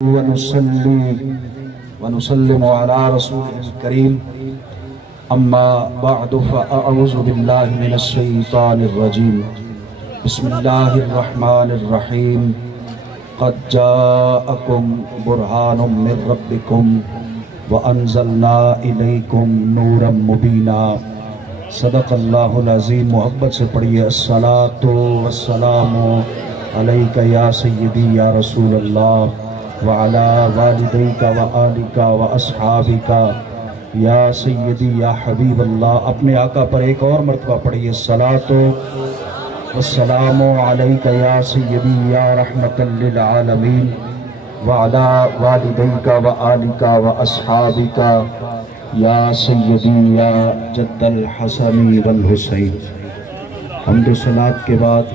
ونصلي ونسلم على رسوله الكريم أما بعد فأعوذ بالله من الشيطان الرجيم بسم الله الرحمن الرحيم قد جاءكم برهان من ربكم وأنزلنا إليكم نورا مبينا صدق اللہ العظیم۔ محبت سے پڑھیے الصلاۃ والسلام علیک یا سیدی یا رسول اللہ وعلی والدیک وآلک واصحابک یا سیدی یا حبیب اللہ۔ اپنے آقا پر ایک اور مرتبہ پڑھیے الصلاۃ والسلام علیک یا سیدی یا رحمۃ للعالمین وعلی والدیک وآلک واصحابک یا سیدی یا جد الحسن والحسین۔ حمد و صلوات کے بعد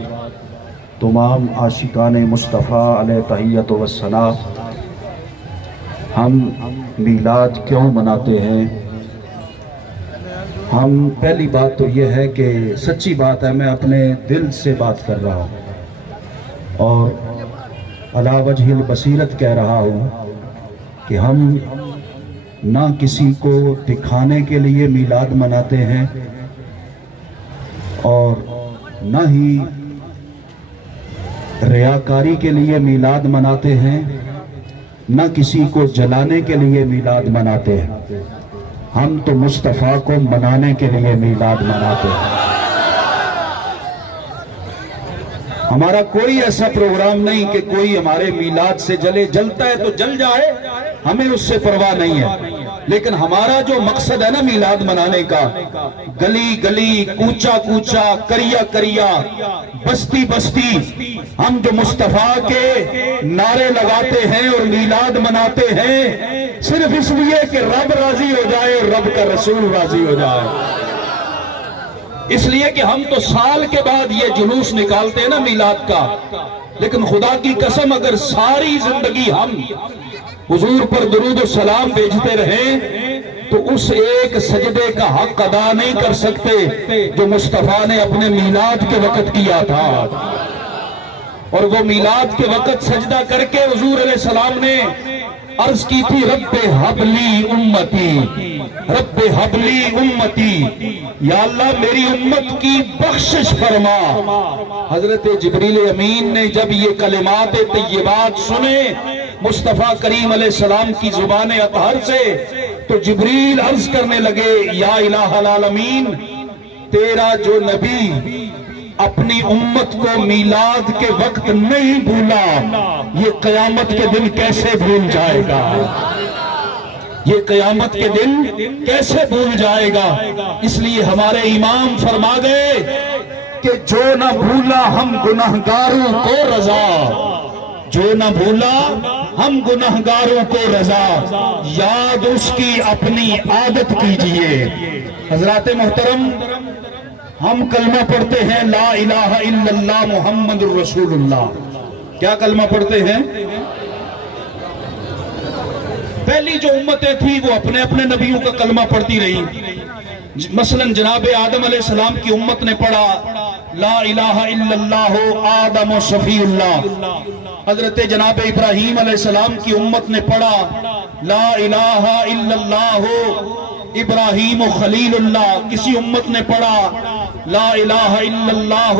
تمام عاشقان مصطفیٰ علیہ تحیت و ثنا، ہم میلاد کیوں مناتے ہیں؟ ہم پہلی بات تو یہ ہے کہ سچی بات ہے، میں اپنے دل سے بات کر رہا ہوں اور علی وجہ البصیرت کہہ رہا ہوں کہ ہم نہ کسی کو دکھانے کے لیے میلاد مناتے ہیں اور نہ ہی ریاکاری کے لیے میلاد مناتے ہیں، نہ کسی کو جلانے کے لیے میلاد مناتے ہیں۔ ہم تو مصطفیٰ کو منانے کے لیے میلاد مناتے ہیں۔ ہمارا کوئی ایسا پروگرام نہیں کہ کوئی ہمارے میلاد سے جلے، جلتا ہے تو جل جائے، ہمیں اس سے پرواہ نہیں ہے، لیکن ہمارا جو مقصد ہے نا میلاد منانے کا، گلی گلی، کوچا کوچا، کریا کریا، بستی بستی، ہم جو مصطفیٰ کے نعرے لگاتے ہیں اور میلاد مناتے ہیں صرف اس لیے کہ رب راضی ہو جائے اور رب کا رسول راضی ہو جائے۔ اس لیے کہ ہم تو سال کے بعد یہ جلوس نکالتے ہیں نا میلاد کا، لیکن خدا کی قسم اگر ساری زندگی ہم حضور پر درود و سلام بھیجتے رہیں تو اس ایک سجدے کا حق ادا نہیں کر سکتے جو مصطفیٰ نے اپنے میلاد کے وقت کیا تھا۔ اور وہ میلاد کے وقت سجدہ کر کے حضور علیہ السلام نے عرض کی تھی رب حبلی امتی، رب حبلی امتی، یا اللہ میری امت کی بخشش فرما۔ حضرت جبریل امین نے جب یہ کلمات طیبات سنے مصطفیٰ کریم علیہ السلام کی زبان اطہر سے تو جبریل عرض کرنے لگے یا الہ العالمین، تیرا جو نبی اپنی امت کو میلاد کے وقت نہیں بھولا، یہ قیامت کے دن کیسے بھول جائے گا؟ یہ قیامت کے دن کیسے بھول جائے گا؟ اس لیے ہمارے امام فرما گئے کہ جو نہ بھولا ہم گنہگاروں کو رضا، جو نہ بھولا ہم گنہگاروں کو رضا، یاد اس کی اپنی عادت کیجئے۔ حضرات محترم، ہم کلمہ پڑھتے ہیں لا الہ الا اللہ محمد الرسول اللہ۔ کیا کلمہ پڑھتے ہیں؟ پہلی جو امتیں تھی وہ اپنے اپنے نبیوں کا کلمہ پڑھتی رہی۔ مثلا جناب آدم علیہ السلام کی امت نے پڑھا لا الہ الا اللہ آدم صفی اللہ۔ حضرت جناب ابراہیم علیہ السلام کی امت نے پڑھا لا الہ الا اللہ ابراہیم خلیل اللہ۔ کسی امت نے پڑھا لا الہ الا اللہ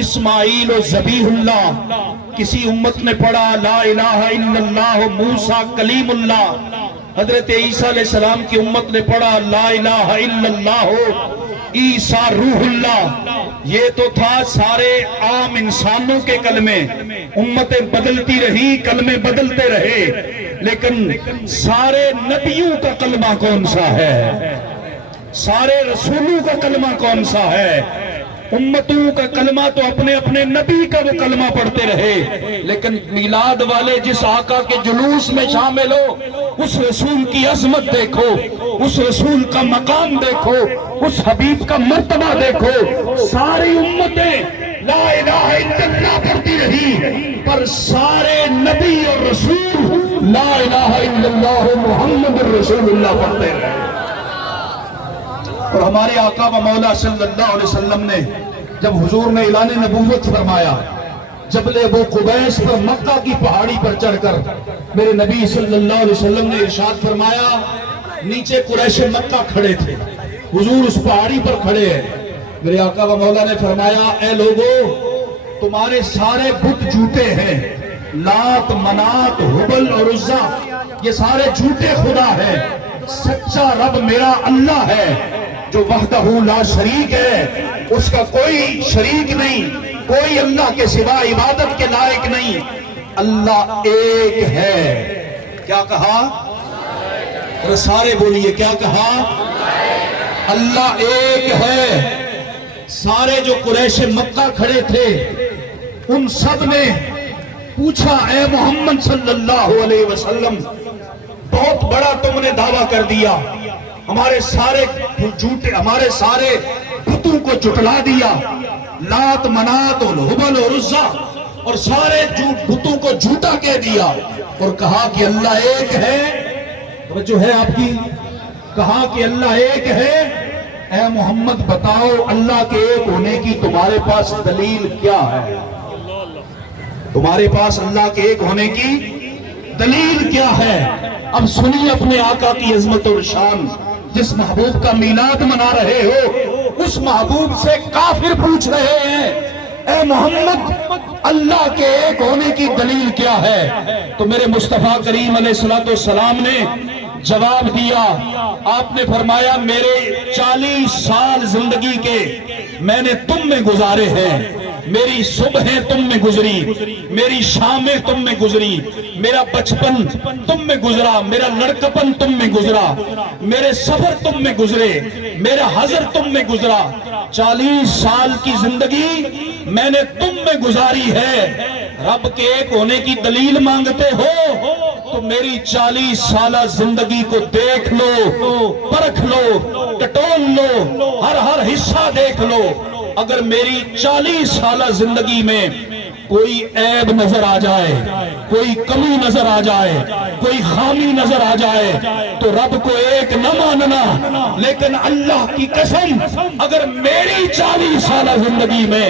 اسماعیل ذبیح اللہ۔ کسی امت نے پڑھا لا الہ الا اللہ موسیٰ کلیم اللہ۔ حضرت عیسیٰ علیہ السلام کی امت نے پڑھا لا الہ الا اللہ عیسیٰ روح اللہ۔ یہ تو تھا سارے عام انسانوں کے کلمے، امتیں بدلتی رہی، کلمے بدلتے رہے، لیکن سارے نبیوں کا کلمہ کون سا ہے؟ سارے رسولوں کا کلمہ کون سا ہے؟ امتوں کا کلمہ تو اپنے اپنے نبی کا وہ کلمہ پڑھتے رہے، لیکن میلاد والے جس آقا کے جلوس میں شامل ہو اس رسول کی عظمت دیکھو، اس رسول کا مقام دیکھو، اس حبیب کا مرتبہ دیکھو۔ ساری امتیں لا الہ الا اللہ پڑھتی رہی پر سارے نبی اور رسول لا الہ الا اللہ محمد الرسول اللہ پڑھتے رہے۔ اور ہمارے آقا و مولا صلی اللہ علیہ وسلم نے جب حضور نے اعلان نبوت فرمایا جبل ابو قبیس پر مکہ کی پہاڑی پر چڑھ کر میرے نبی صلی اللہ علیہ وسلم نے ارشاد فرمایا، نیچے قریش مکہ کھڑے تھے، حضور اس پہاڑی پر کھڑے ہیں، میرے آقا و مولا نے فرمایا، اے لوگو تمہارے سارے بت جھوٹے ہیں، لات منات ہبل اور عزا یہ سارے جھوٹے خدا ہیں، سچا رب میرا اللہ ہے جو وحدہ لا شریک ہے، اس کا کوئی شریک نہیں، کوئی اللہ کے سوا عبادت کے لائق نہیں، اللہ ایک ہے۔ کیا کہا؟ سارے بولیے، کیا کہا؟ اللہ ایک ہے۔ سارے جو قریش مکہ کھڑے تھے ان سب نے پوچھا، اے محمد صلی اللہ علیہ وسلم، بہت بڑا تم نے دعویٰ کر دیا، ہمارے سارے بتوں کو جھٹلا دیا، لات منات اور ہبل اور عزا اور سارے بتوں کو جھوٹا کہہ دیا، اور کہا کہ اللہ ایک ہے۔ توجہ ہے آپ کی؟ کہا کہ اللہ ایک ہے۔ اے محمد بتاؤ اللہ کے ایک ہونے کی تمہارے پاس دلیل کیا ہے؟ تمہارے پاس اللہ کے ایک ہونے کی دلیل کیا ہے؟ اب سنیے اپنے آقا کی عظمت اور شان، جس محبوب کا میلاد منا رہے ہو اس محبوب سے کافر پوچھ رہے ہیں، اے محمد اللہ کے ایک ہونے کی دلیل کیا ہے؟ تو میرے مصطفیٰ کریم علیہ السلام نے جواب دیا، آپ نے فرمایا، میرے 40 سال زندگی کے میں نے تم میں گزارے ہیں، میری صبحیں تم میں گزری، میری شامیں تم میں گزری، میرا بچپن تم میں گزرا، میرا لڑکپن تم میں گزرا، میرے سفر تم میں گزرے، میرا حضر تم میں گزرا، 40 سال کی زندگی میں نے تم میں گزاری ہے۔ رب کے ایک ہونے کی دلیل مانگتے ہو تو میری 40 سالہ زندگی کو دیکھ لو، پرکھ لو، ٹٹول لو، ہر حصہ دیکھ لو۔ اگر میری 40 سالہ زندگی میں کوئی عیب نظر آ جائے، کوئی کمی نظر آ جائے، کوئی خامی نظر آ جائے تو رب کو ایک نہ ماننا، لیکن اللہ کی قسم اگر میری 40 سالہ زندگی میں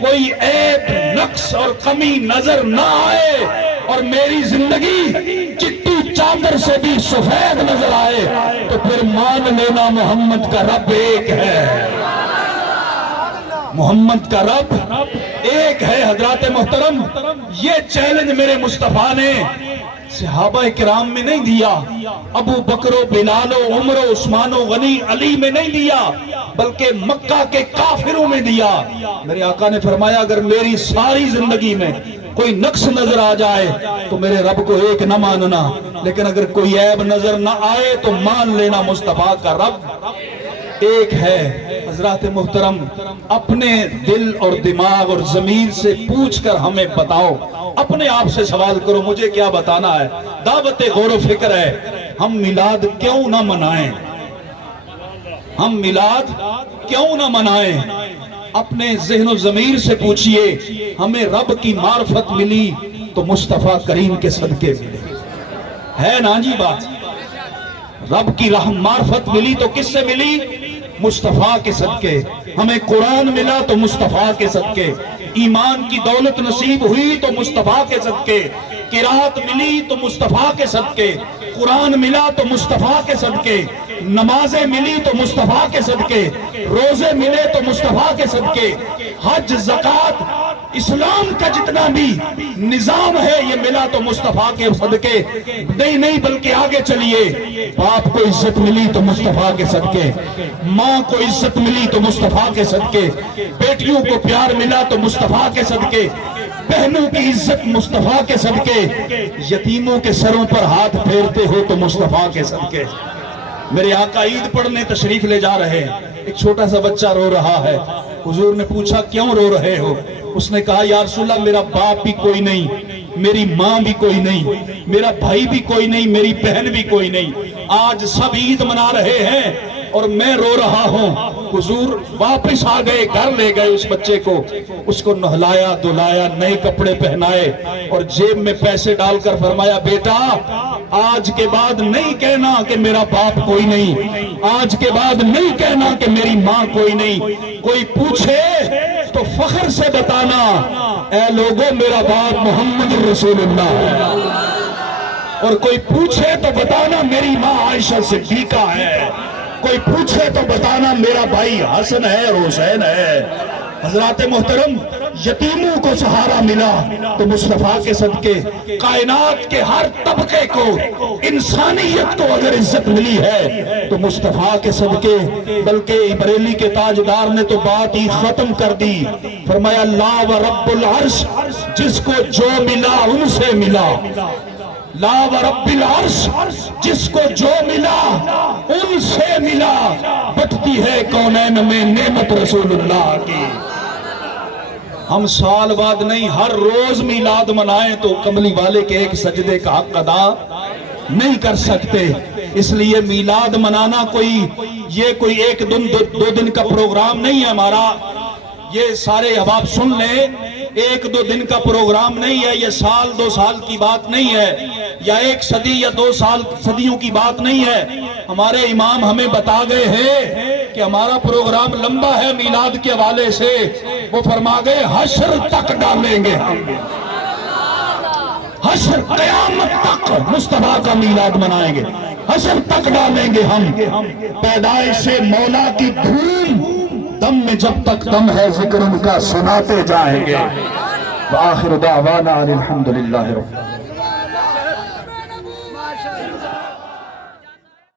کوئی عیب، نقص اور کمی نظر نہ آئے اور میری زندگی چٹی چادر سے بھی سفید نظر آئے تو پھر مان لینا محمد کا رب ایک ہے، محمد کا رب ایک ہے۔ حضرات محترم، یہ چیلنج میرے مصطفیٰ نے صحابہ کرام میں نہیں دیا، ابو بکر و بلال و عمر و عثمان و غنی علی میں نہیں دیا، بلکہ مکہ کے کافروں میں دیا۔ میرے آقا نے فرمایا، اگر میری ساری زندگی میں کوئی نقص نظر آ جائے تو میرے رب کو ایک نہ ماننا، لیکن اگر کوئی عیب نظر نہ آئے تو مان لینا مصطفیٰ کا رب ایک ہے۔ حضرات محترم، اپنے دل اور دماغ اور ضمیر سے پوچھ کر ہمیں بتاؤ، اپنے آپ سے سوال کرو، مجھے کیا بتانا ہے؟ دعوت غور و فکر ہے، ہم میلاد کیوں نہ منائیں؟ ہم میلاد کیوں نہ منائیں؟ اپنے ذہن و ضمیر سے پوچھئے، ہمیں رب کی معرفت ملی تو مصطفیٰ کریم کے صدقے ملے، ہے نا جی بات؟ رب کی معرفت ملی تو کس سے ملی؟ مصطفیٰ کے صدقے۔ ہمیں قرآن ملا تو مصطفیٰ کے صدقے، ایمان کی دولت نصیب ہوئی تو مصطفیٰ کے صدقے، قرات ملی تو مصطفیٰ کے صدقے، قرآن ملا تو مصطفیٰ کے صدقے، نمازیں ملی تو مصطفیٰ کے صدقے، روزے ملے تو مصطفیٰ کے صدقے، حج، زکوٰۃ، اسلام کا جتنا بھی نظام ہے یہ ملا تو مصطفیٰ کے صدقے۔ نہیں بلکہ آگے چلیے، باپ کو عزت ملی تو مصطفیٰ کے صدقے، ماں کو عزت ملی تو مصطفیٰ کے صدقے، بیٹیوں کو پیار ملا تو مصطفیٰ کے صدقے، بہنوں کی عزت مصطفیٰ کے صدقے، یتیموں کے سروں پر ہاتھ پھیرتے ہو تو مصطفیٰ کے صدقے۔ میرے آقا عید پڑھنے تشریف لے جا رہے ہیں، ایک چھوٹا سا بچہ رو رہا ہے، حضور نے پوچھا کیوں رو رہے ہو؟ اس نے کہا یا رسول اللہ میرا باپ بھی کوئی نہیں، میری ماں بھی کوئی نہیں، میرا بھائی بھی کوئی نہیں، میری بہن بھی کوئی نہیں، آج سب عید منا رہے ہیں اور میں رو رہا ہوں۔ حضور واپس آ گئے، گھر لے گئے اس بچے کو، اس کو نہلایا دھلایا، نئے کپڑے پہنائے اور جیب میں پیسے ڈال کر فرمایا بیٹا آج کے بعد نہیں کہنا کہ میرا باپ کوئی نہیں، آج کے بعد نہیں کہنا کہ میری ماں کوئی نہیں، کوئی پوچھے تو فخر سے بتانا اے لوگوں میرا باپ محمد رسول اللہ ہے، اور کوئی پوچھے تو بتانا میری ماں عائشہ صدیقہ ہے، کوئی پوچھے تو بتانا میرا بھائی حسن ہے اور حسین ہے۔ حضرات محترم، یتیموں کو سہارا ملا تو مصطفیٰ کے صدقے کائنات کے ہر طبقے کو، انسانیت کو اگر عزت ملی ہے تو مصطفیٰ کے صدقے۔ بلکہ بریلی کے تاجدار نے تو بات ہی ختم کر دی، فرمایا لا و رب العرش، جس کو جو ملا ان سے ملا، لا و رب العرش، جس کو جو ملا ان سے ملا، بٹتی ہے کونین میں نعمت رسول اللہ کی۔ ہم سال بعد نہیں ہر روز میلاد منائیں تو کملی والے کے ایک سجدے کا حق ادا نہیں کر سکتے۔ اس لیے میلاد منانا یہ کوئی ایک دن دو دن کا پروگرام نہیں ہے ہمارا، یہ سارے احباب سن لیں، ایک دو دن کا پروگرام نہیں ہے، یہ سال دو سال کی بات نہیں ہے، یا ایک صدی یا دو صدیوں کی بات نہیں ہے۔ ہمارے امام ہمیں بتا گئے ہیں کہ ہمارا پروگرام لمبا ہے میلاد کے حوالے سے، وہ فرما گئے حشر تک ڈالیں گے ہم، حشر قیامت تک مصطفیٰ کا میلاد منائیں گے، حشر تک ڈالیں گے ہم۔ پیدائش مولا کی دھوم دم میں جب تک دم ہے ذکر ان کا سناتے جائیں گے۔ وآخر دعوانا الحمدللہ رب